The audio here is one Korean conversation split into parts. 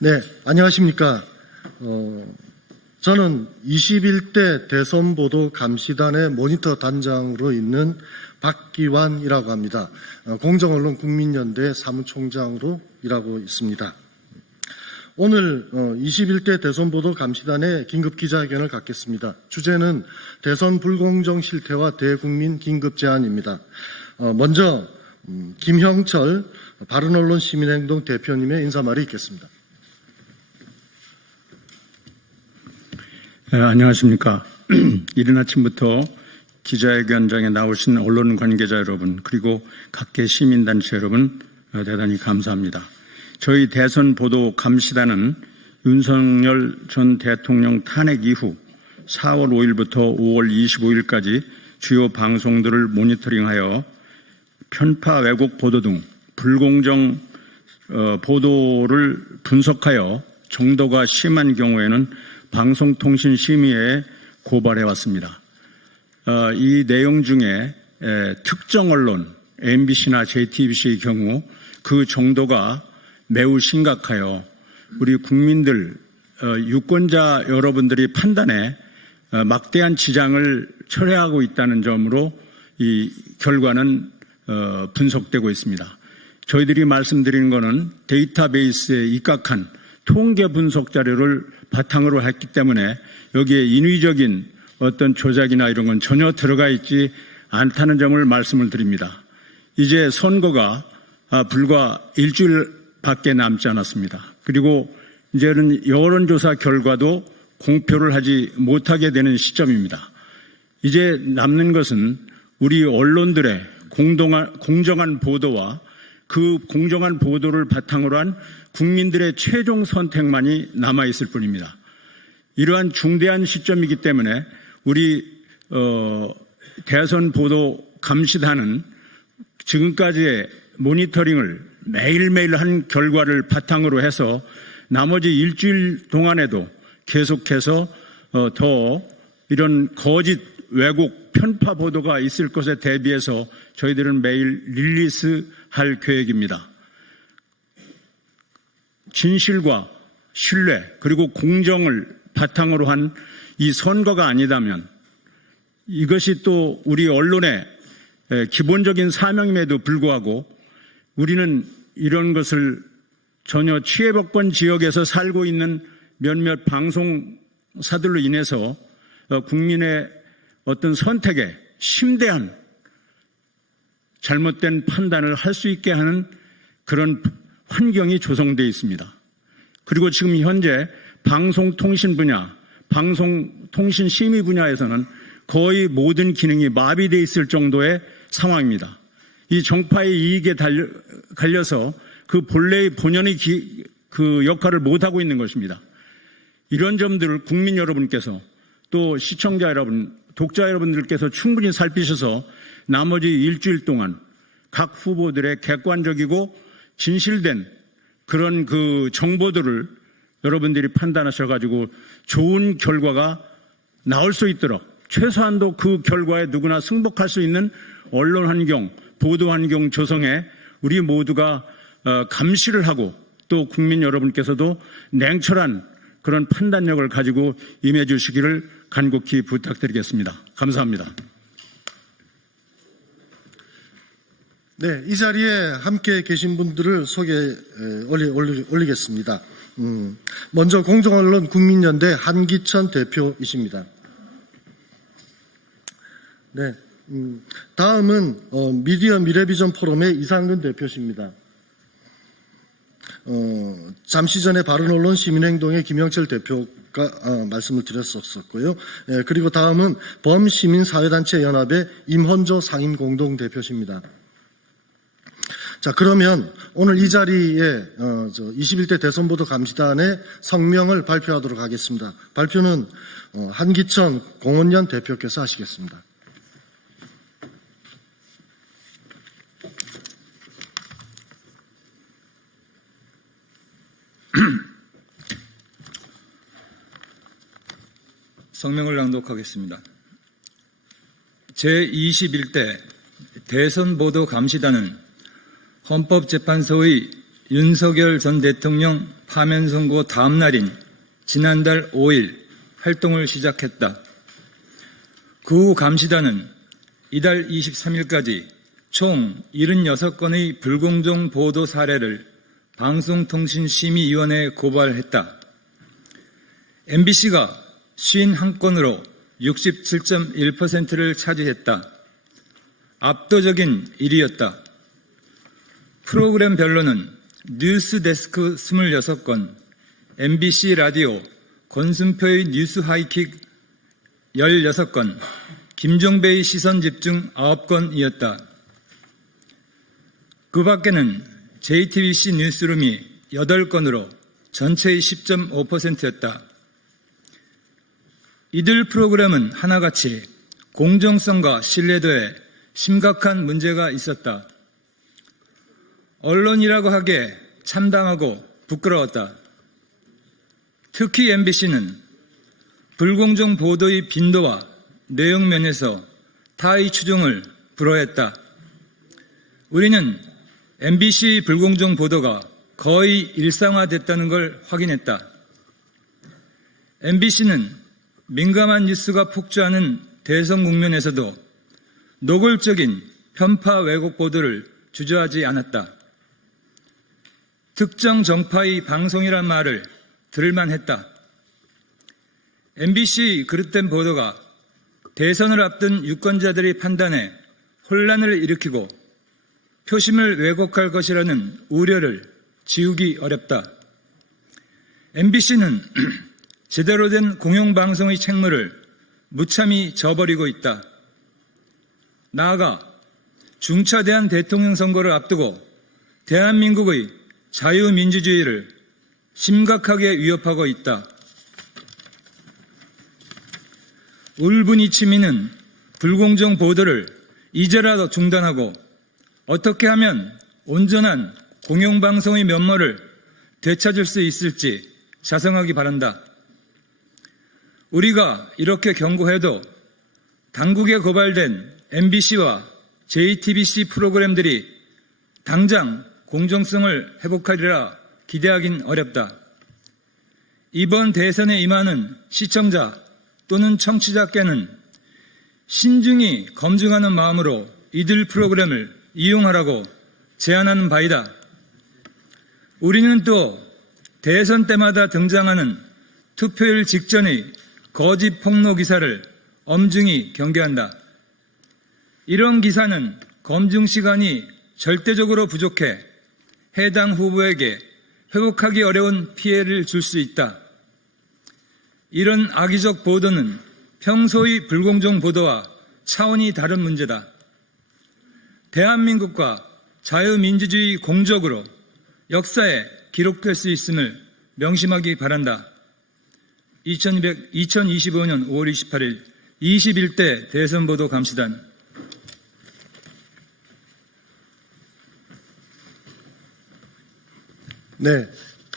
네, 안녕하십니까. 저는 21대 대선보도 감시단의 모니터 단장으로 있는 박기환이라고 합니다. 공정언론 국민연대 사무총장으로 일하고 있습니다. 오늘 21대 대선보도 감시단의 긴급 기자회견을 갖겠습니다. 주제는 대선 불공정 실태와 대국민 긴급 제안입니다. 먼저 김형철 바른언론 시민행동 대표님의 인사말이 있겠습니다. 안녕하십니까. 이른 아침부터 기자회견장에 나오신 언론 관계자 여러분, 그리고 각계 시민단체 여러분, 대단히 감사합니다. 저희 대선 보도 감시단은 윤석열 전 대통령 탄핵 이후 4월 5일부터 5월 25일까지 주요 방송들을 모니터링하여 편파 왜곡 보도 등 불공정 보도를 분석하여 정도가 심한 경우에는 방송통신심의회에 고발해왔습니다. 이 내용 중에 특정 언론, MBC나 JTBC의 경우 그 정도가 매우 심각하여 우리 국민들, 유권자 여러분들이 판단에 막대한 지장을 초래하고 있다는 점으로 이 결과는 분석되고 있습니다. 저희들이 말씀드리는 것은 데이터베이스에 입각한 통계 분석 자료를 바탕으로 했기 때문에 여기에 인위적인 어떤 조작이나 이런 건 전혀 들어가 있지 않다는 점을 말씀을 드립니다. 이제 선거가 불과 일주일밖에 남지 않았습니다. 그리고 이제는 여론조사 결과도 공표를 하지 못하게 되는 시점입니다. 이제 남는 것은 우리 언론들의 공정한 보도와 그 공정한 보도를 바탕으로 한 국민들의 최종 선택만이 남아있을 뿐입니다. 이러한 중대한 시점이기 때문에 우리 대선 보도 감시단은 지금까지의 모니터링을 매일매일 한 결과를 바탕으로 해서 나머지 일주일 동안에도 계속해서 더 이런 거짓 왜곡 편파 보도가 있을 것에 대비해서 저희들은 매일 릴리스할 계획입니다. 진실과 신뢰 그리고 공정을 바탕으로 한 이 선거가 아니다면 이것이 또 우리 언론의 기본적인 사명임에도 불구하고 우리는 이런 것을 전혀 취해복권 지역에서 살고 있는 몇몇 방송사들로 인해서 국민의 어떤 선택에 심대한 잘못된 판단을 할 수 있게 하는 그런 환경이 조성되어 있습니다. 그리고 지금 현재 방송통신 분야, 방송통신 심의 분야에서는 거의 모든 기능이 마비되어 있을 정도의 상황입니다. 이 정파의 이익에 갈려서 그 본래의 본연의 그 역할을 못하고 있는 것입니다. 이런 점들을 국민 여러분께서 또 시청자 여러분, 독자 여러분들께서 충분히 살피셔서 나머지 일주일 동안 각 후보들의 객관적이고 진실된 그런 그 정보들을 여러분들이 판단하셔가지고 좋은 결과가 나올 수 있도록 최소한도 그 결과에 누구나 승복할 수 있는 언론 환경, 보도 환경 조성에 우리 모두가 감시를 하고 또 국민 여러분께서도 냉철한 그런 판단력을 가지고 임해 주시기를 간곡히 부탁드리겠습니다. 감사합니다. 네, 이 자리에 함께 계신 분들을 올리겠습니다. 먼저 공정언론 국민연대 한기천 대표이십니다. 네, 다음은 미디어 미래비전 포럼의 이상근 대표십니다. 잠시 전에 바른언론 시민행동의 김영철 대표가 말씀을 드렸었고요. 그리고 다음은 범시민사회단체 연합의 임헌조 상임공동대표십니다. 자, 그러면 오늘 이 자리에 21대 대선보도 감시단의 성명을 발표하도록 하겠습니다. 발표는 한기천 공원연 대표께서 하시겠습니다. 성명을 낭독하겠습니다. 제21대 대선보도감시단은 헌법재판소의 윤석열 전 대통령 파면선고 다음 날인 지난달 5일 활동을 시작했다. 그 후 감시단은 이달 23일까지 총 76건의 불공정 보도 사례를 방송통신심의위원회에 고발했다. MBC가 51건으로 67.1%를 차지했다. 압도적인 1위였다. 프로그램별로는 뉴스데스크 26건, MBC 라디오, 권순표의 뉴스 하이킥 16건, 김종배의 시선집중 9건이었다. 그 밖에는 JTBC 뉴스룸이 8건으로 전체의 10.5%였다. 이들 프로그램은 하나같이 공정성과 신뢰도에 심각한 문제가 있었다. 언론이라고 하기에 참담하고 부끄러웠다. 특히 MBC는 불공정 보도의 빈도와 내용 면에서 타의 추종을 불허했다. 우리는 MBC 불공정 보도가 거의 일상화됐다는 걸 확인했다. MBC는 민감한 뉴스가 폭주하는 대선 국면에서도 노골적인 편파 왜곡 보도를 주저하지 않았다. 특정 정파의 방송이란 말을 들을만 했다. MBC 그릇된 보도가 대선을 앞둔 유권자들의 판단에 혼란을 일으키고 표심을 왜곡할 것이라는 우려를 지우기 어렵다. MBC는 제대로 된 공영방송의 책무를 무참히 저버리고 있다. 나아가 중차대한 대통령 선거를 앞두고 대한민국의 자유민주주의를 심각하게 위협하고 있다. 울분이치미는 불공정 보도를 이제라도 중단하고 어떻게 하면 온전한 공영방송의 면모를 되찾을 수 있을지 자성하기 바란다. 우리가 이렇게 경고해도 당국에 고발된 MBC와 JTBC 프로그램들이 당장 공정성을 회복하리라 기대하긴 어렵다. 이번 대선에 임하는 시청자 또는 청취자께는 신중히 검증하는 마음으로 이들 프로그램을 이용하라고 제안하는 바이다. 우리는 또 대선 때마다 등장하는 투표일 직전의 거짓 폭로 기사를 엄중히 경계한다. 이런 기사는 검증 시간이 절대적으로 부족해 해당 후보에게 회복하기 어려운 피해를 줄 수 있다. 이런 악의적 보도는 평소의 불공정 보도와 차원이 다른 문제다. 대한민국과 자유민주주의 공적으로 역사에 기록될 수 있음을 명심하기 바란다. 2025년 5월 28일 21대 대선보도 감시단. 네,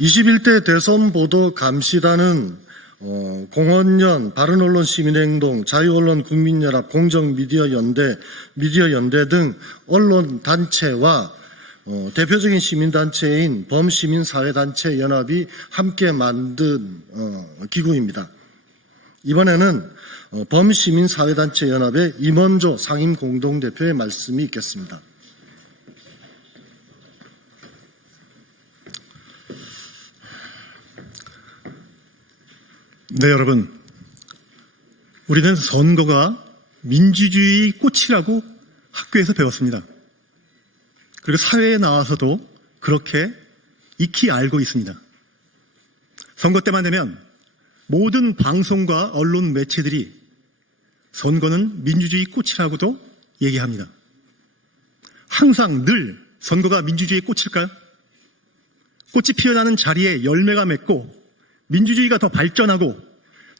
21대 대선보도 감시단은 공언련, 바른언론시민행동, 자유언론 국민연합, 공정미디어연대, 미디어연대 등 언론단체와 대표적인 시민단체인 범시민사회단체 연합이 함께 만든 기구입니다. 이번에는 범시민사회단체 연합의 임원조 상임공동대표의 말씀이 있겠습니다. 네, 여러분. 우리는 선거가 민주주의 꽃이라고 학교에서 배웠습니다. 그리고 사회에 나와서도 그렇게 익히 알고 있습니다. 선거 때만 되면 모든 방송과 언론 매체들이 선거는 민주주의 꽃이라고도 얘기합니다. 항상 늘 선거가 민주주의 꽃일까요? 꽃이 피어나는 자리에 열매가 맺고 민주주의가 더 발전하고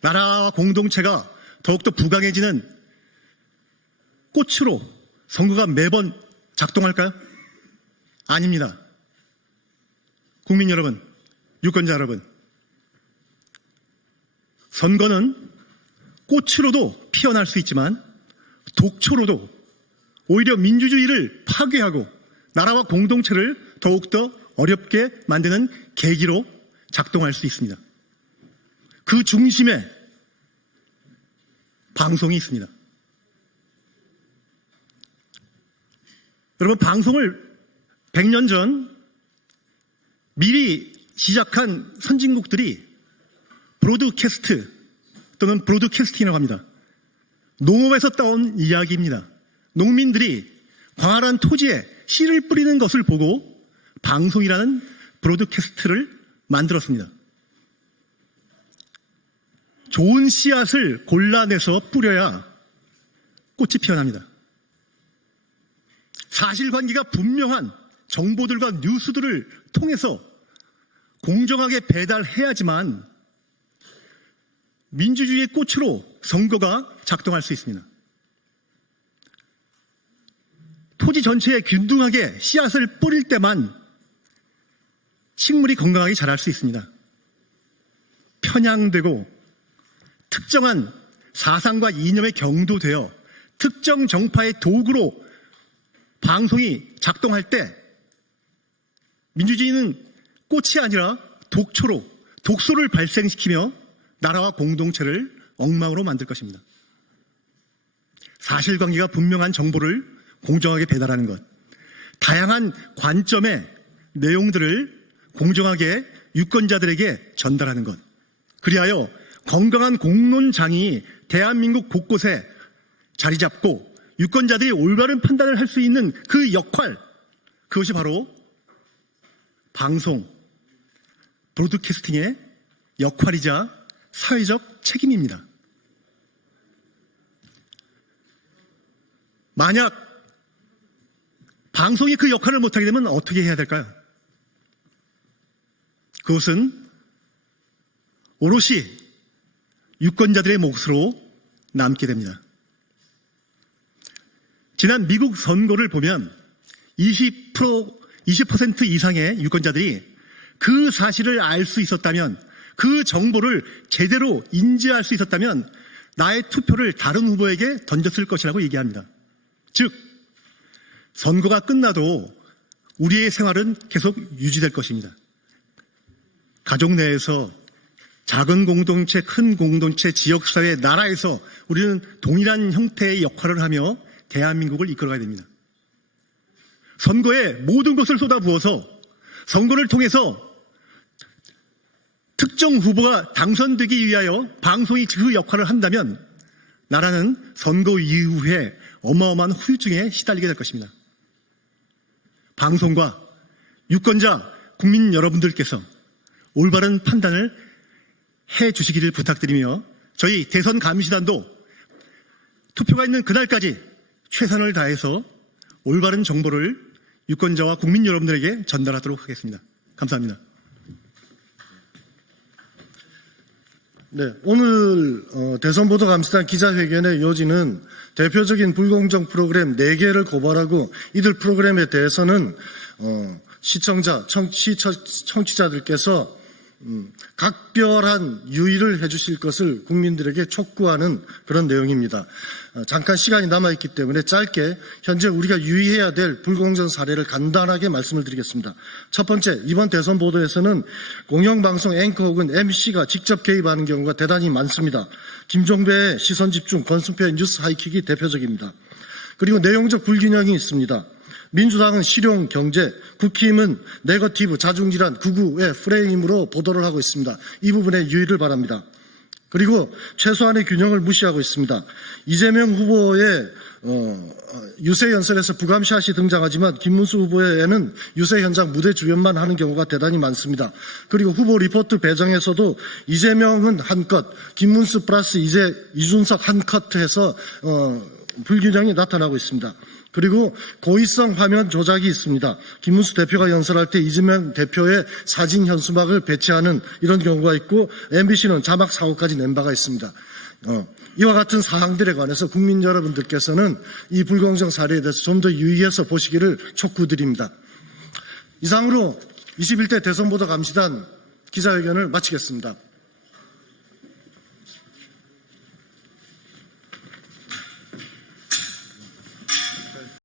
나라와 공동체가 더욱더 부강해지는 꽃으로 선거가 매번 작동할까요? 아닙니다. 국민 여러분, 유권자 여러분, 선거는 꽃으로도 피어날 수 있지만 독초로도 오히려 민주주의를 파괴하고 나라와 공동체를 더욱더 어렵게 만드는 계기로 작동할 수 있습니다. 그 중심에 방송이 있습니다. 여러분, 방송을 100년 전 미리 시작한 선진국들이 브로드캐스트 또는 브로드캐스팅이라고 합니다. 농업에서 따온 이야기입니다. 농민들이 광활한 토지에 씨를 뿌리는 것을 보고 방송이라는 브로드캐스트를 만들었습니다. 좋은 씨앗을 골라내서 뿌려야 꽃이 피어납니다. 사실관계가 분명한 정보들과 뉴스들을 통해서 공정하게 배달해야지만 민주주의의 꽃으로 선거가 작동할 수 있습니다. 토지 전체에 균등하게 씨앗을 뿌릴 때만 식물이 건강하게 자랄 수 있습니다. 편향되고 특정한 사상과 이념에 경도되어 특정 정파의 도구로 방송이 작동할 때 민주주의는 꽃이 아니라 독초로 독소를 발생시키며 나라와 공동체를 엉망으로 만들 것입니다. 사실관계가 분명한 정보를 공정하게 배달하는 것, 다양한 관점의 내용들을 공정하게 유권자들에게 전달하는 것, 그리하여 건강한 공론장이 대한민국 곳곳에 자리 잡고 유권자들이 올바른 판단을 할 수 있는 그 역할, 그것이 바로 방송, 브로드캐스팅의 역할이자 사회적 책임입니다. 만약 방송이 그 역할을 못하게 되면 어떻게 해야 될까요? 그것은 오롯이 유권자들의 몫으로 남게 됩니다. 지난 미국 선거를 보면 20% 이상의 유권자들이 그 사실을 알 수 있었다면, 그 정보를 제대로 인지할 수 있었다면 나의 투표를 다른 후보에게 던졌을 것이라고 얘기합니다. 즉, 선거가 끝나도 우리의 생활은 계속 유지될 것입니다. 가족 내에서 작은 공동체, 큰 공동체, 지역사회, 나라에서 우리는 동일한 형태의 역할을 하며 대한민국을 이끌어가야 됩니다. 선거에 모든 것을 쏟아부어서 선거를 통해서 특정 후보가 당선되기 위하여 방송이 그 역할을 한다면 나라는 선거 이후에 어마어마한 후유증에 시달리게 될 것입니다. 방송과 유권자, 국민 여러분들께서 올바른 판단을 해 주시기를 부탁드리며 저희 대선 감시단도 투표가 있는 그날까지 최선을 다해서 올바른 정보를 유권자와 국민 여러분들에게 전달하도록 하겠습니다. 감사합니다. 네, 오늘 대선 보도 감시단 기자회견의 요지는 대표적인 불공정 프로그램 4개를 고발하고 이들 프로그램에 대해서는 시청자, 청취자들께서 각별한 유의를 해주실 것을 국민들에게 촉구하는 그런 내용입니다. 잠깐 시간이 남아있기 때문에 짧게 현재 우리가 유의해야 될 불공정 사례를 간단하게 말씀을 드리겠습니다. 첫 번째, 이번 대선 보도에서는 공영방송 앵커 혹은 MC가 직접 개입하는 경우가 대단히 많습니다. 김종배의 시선집중, 권순표의 뉴스 하이킥이 대표적입니다. 그리고 내용적 불균형이 있습니다. 민주당은 실용, 경제, 국힘은 네거티브, 자중질환, 극우의 프레임으로 보도를 하고 있습니다. 이 부분에 유의를 바랍니다. 그리고 최소한의 균형을 무시하고 있습니다. 이재명 후보의 유세 연설에서 부감샷이 등장하지만 김문수 후보에는 유세 현장 무대 주변만 하는 경우가 대단히 많습니다. 그리고 후보 리포트 배정에서도 이재명은 한 컷, 김문수 플러스 이준석 한 컷 해서 불균형이 나타나고 있습니다. 그리고 고의성 화면 조작이 있습니다. 김문수 대표가 연설할 때 이재명 대표의 사진 현수막을 배치하는 이런 경우가 있고 MBC는 자막 사고까지 낸 바가 있습니다. 이와 같은 사항들에 관해서 국민 여러분들께서는 이 불공정 사례에 대해서 좀 더 유의해서 보시기를 촉구드립니다. 이상으로 21대 대선보도 감시단 기자회견을 마치겠습니다.